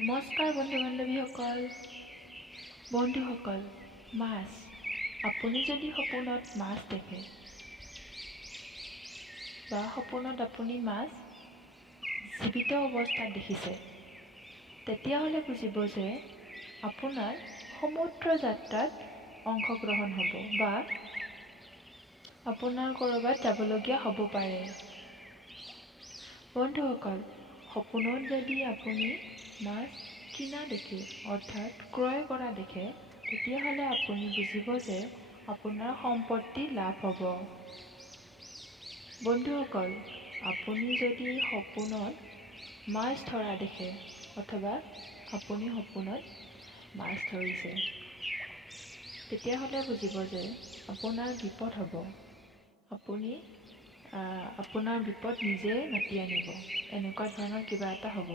নমস্কাৰ বন্ধুসকল, মাছ। আপুনি যদি সপোনত মাছ দেখে বা সপোনত আপুনি মাছ জীৱিত অৱস্থাত দেখিছে, তেতিয়াহ'লে বুজিব যে আপোনাৰ সমুদ্ৰ যাত্ৰাত অংশগ্ৰহণ হ'ব বা আপোনাৰ ক'ৰবাত যাবলগীয়া হ'ব পাৰে। বন্ধুসকল, সপোনত যদি আপুনি মাছ কিনা দেখে অৰ্থাৎ ক্ৰয় কৰা দেখে, তেতিয়াহ'লে আপুনি বুজিব যে আপোনাৰ সম্পত্তি লাভ হ'ব। বন্ধুসকল, আপুনি যদি সপোনত মাছ ধৰা দেখে অথবা আপুনি সপোনত মাছ ধৰিছে, তেতিয়াহ'লে বুজিব যে আপোনাৰ বিপদ হ'ব। আপুনি আপোনাৰ বিপদ নিজে মাতি আনিব, এনেকুৱা ধৰণৰ কিবা এটা হ'ব।